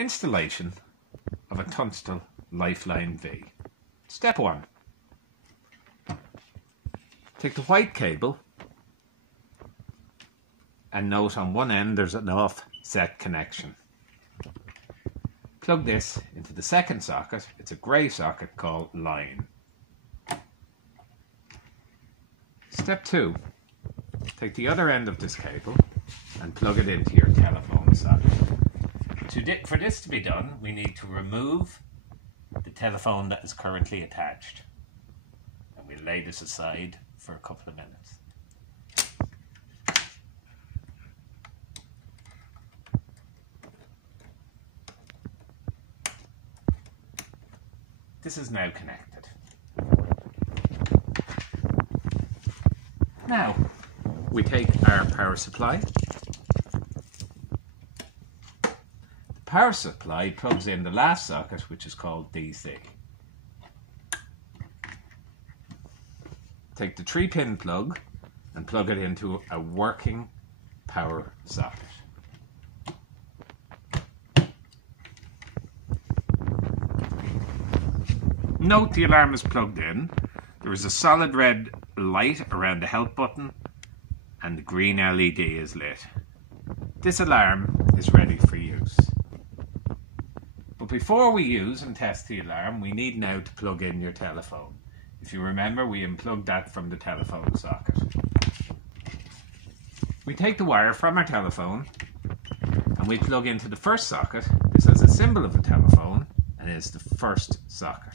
Installation of a Tunstall Lifeline Vi. Step 1. Take the white cable and note on one end there's an offset connection. Plug this into the second socket. It's a grey socket called line. Step 2. Take the other end of this cable and plug it into your telephone socket. For this to be done, we need to remove the telephone that is currently attached. And we'll lay this aside for a couple of minutes. This is now connected. Now, we take our power supply. The power supply plugs in the last socket, which is called DC. Take the 3-pin plug and plug it into a working power socket. Note the alarm is plugged in. There is a solid red light around the help button and the green LED is lit. This alarm is ready for use. But before we use and test the alarm, we need now to plug in your telephone. If you remember, we unplugged that from the telephone socket. We take the wire from our telephone and we plug into the first socket. This has a symbol of a telephone and is the first socket.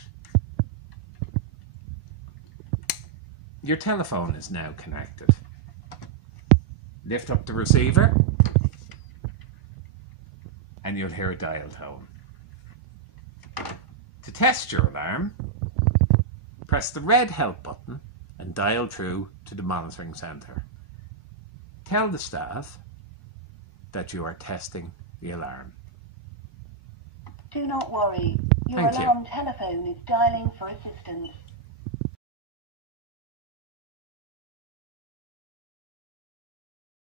Your telephone is now connected. Lift up the receiver and you'll hear a dial tone. To test your alarm, press the red help button and dial through to the monitoring centre. Tell the staff that you are testing the alarm. Do not worry, your alarm telephone is dialing for assistance.